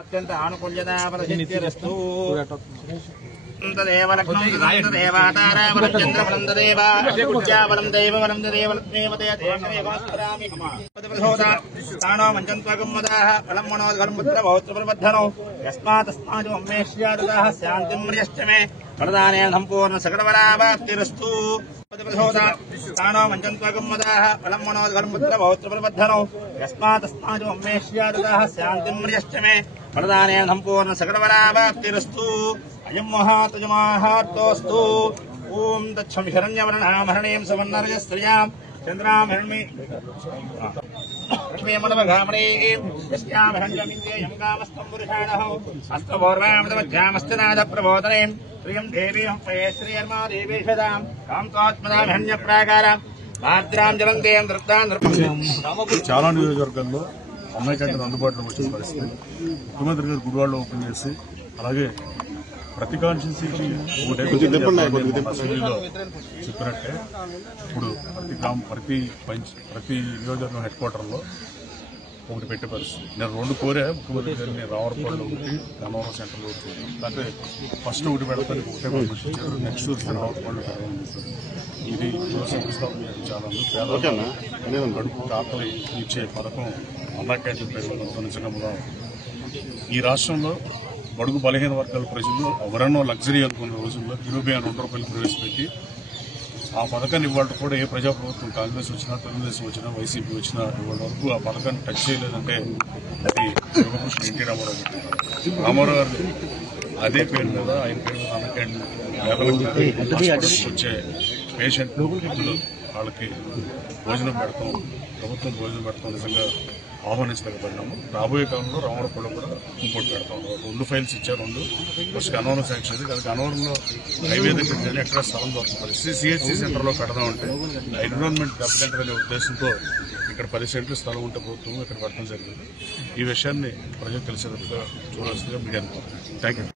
అత్యంత ఆనుకూల్యతాపరసిద్ధిరస్తు తదేవ లక్ష్మం తదేవాతారావరం చంద్రబలం తదేవ విద్యాబలం దైవబలం తదేవ దేవదేవమస్మరామి తానో మంచంత్వగం మదాః ఫలం మనోద్గలం పుత్ర పౌత్రప్రబద్ధనో యస్మాతస్మాజు అమ్మేష్యాదుదాః శాంతిం మ్రియశ్చమే వరదానేన సంపూర్ణ సకలవరావాప్తిరస్తు తానో మంచంత్వగం మదాః ఫలం మనోద్గలం పుత్ర పౌత్రప్రబద్ధనో యస్మాతస్మాజు అమ్మేష్యాదుదాః శాంతిం మ్రియశ్చమే వరదానేన సంపూర్ణ సకలవరావాప్తిరస్తు అయం మహాతజమాహార్తోస్తు ఓం దక్షం శరణ్యవర్ణామహరణీయం సువర్ణరజ స్త్రియాం చంద్రాం హిరణ్మి లక్ష్మీమనవగామణీం యస్యామహంజమిందేయం కామస్తం పురుషాణః అస్తపూర్వామృతమధ్యామస్తనాథ ప్రబోధనేం శ్రియం దేవీం పయే శ్రీయర్మా దేవీషదాం కాంతాత్మదామహన్య ప్రాకారం భాద్రాం జలందేయం దృప్తాం చాలా నియోజకవర్గాల్లో అమ్మాయి క్యాంటీన్ అందుబాటులోకి వచ్చిన పరిస్థితి ముఖ్యమంత్రి గారు గుడివాడలో ఓపెన్ చేసి అలాగే ప్రతి కాన్స్టిట్యున్సీకి అసెంబ్లీలో చెప్పినట్టే ఇప్పుడు ప్రతి నియోజకవర్గం హెడ్ క్వార్టర్లో ఒకటి పెట్టే పరిస్థితి. నేను 2 కోరే ముఖ్యమంత్రి గారిని రావరపాడులో ఒకటి గన్నవరం సెంటర్లో ఒకటి అంటే ఫస్ట్ ఒకటి పెడతానికి ఒకటే పర్మిషన్ ఇచ్చారు. నెక్స్ట్ రావరపాడులో పెడతామని చెప్పారు. ఇది శంకుస్థాపన చాలా పేదలకు గడుపు ఆకలి ఇచ్చే పథకం అన్నా క్యాంటీన్ పేరు నిజంగా ఈ రాష్ట్రంలో బడుగు బలహీన వర్గాల ప్రజలు ఎవరన్నో లగ్జరీ అనుకున్న రోజుల్లో కిలోబియా ₹2 ప్రవేశపెట్టి ఆ పథకాన్ని ఇవాళ కూడా ఏ ప్రజాప్రభుత్వం కాంగ్రెస్ వచ్చినా తెలుగుదేశం వచ్చినా వైసీపీ వచ్చినా ఇవాళ వరకు ఆ పథకాన్ని టచ్ చేయలేదంటే అది యువకృష్ణ ఎన్టీ రామారావు గారు. రామారావు గారు అదే పేరు మీద ఆయన పేరు మీద అన్న క్యాంటీన్ వచ్చే పేషెంట్లు వృద్ధులు వాళ్ళకి భోజనం పెడతాం, ప్రభుత్వం భోజనం పెడతాం నిజంగా ఆహ్వానించలేకపోయినాము. రాబోయే కాలంలో రామవరపల్లిలో కూడా ఇంకోటి పెడతాం. 2 ఫైల్స్ ఇచ్చారు. 2 ఫస్ట్ గన్నవరం శాంక్షన్ అయింది. కానీ గన్నవరంలో హైవే దగ్గర కానీ ఎక్కడ స్థలం దొరకదు. పరిస్థితి సిహెచ్సి సెంటర్లో పెడదామంటే ఎన్విరాన్మెంట్ దెబ్బతింటారనే ఉద్దేశంతో ఇక్కడ 10 సెంట్లు స్థలం ఉంటే ప్రభుత్వం ఇక్కడ పెట్టడం జరిగింది. ఈ విషయాన్ని ప్రజలకు తెలిసేటట్టుగా చూడాల్సిందిగా మీడియాను కోరుతున్నాను. Thank you.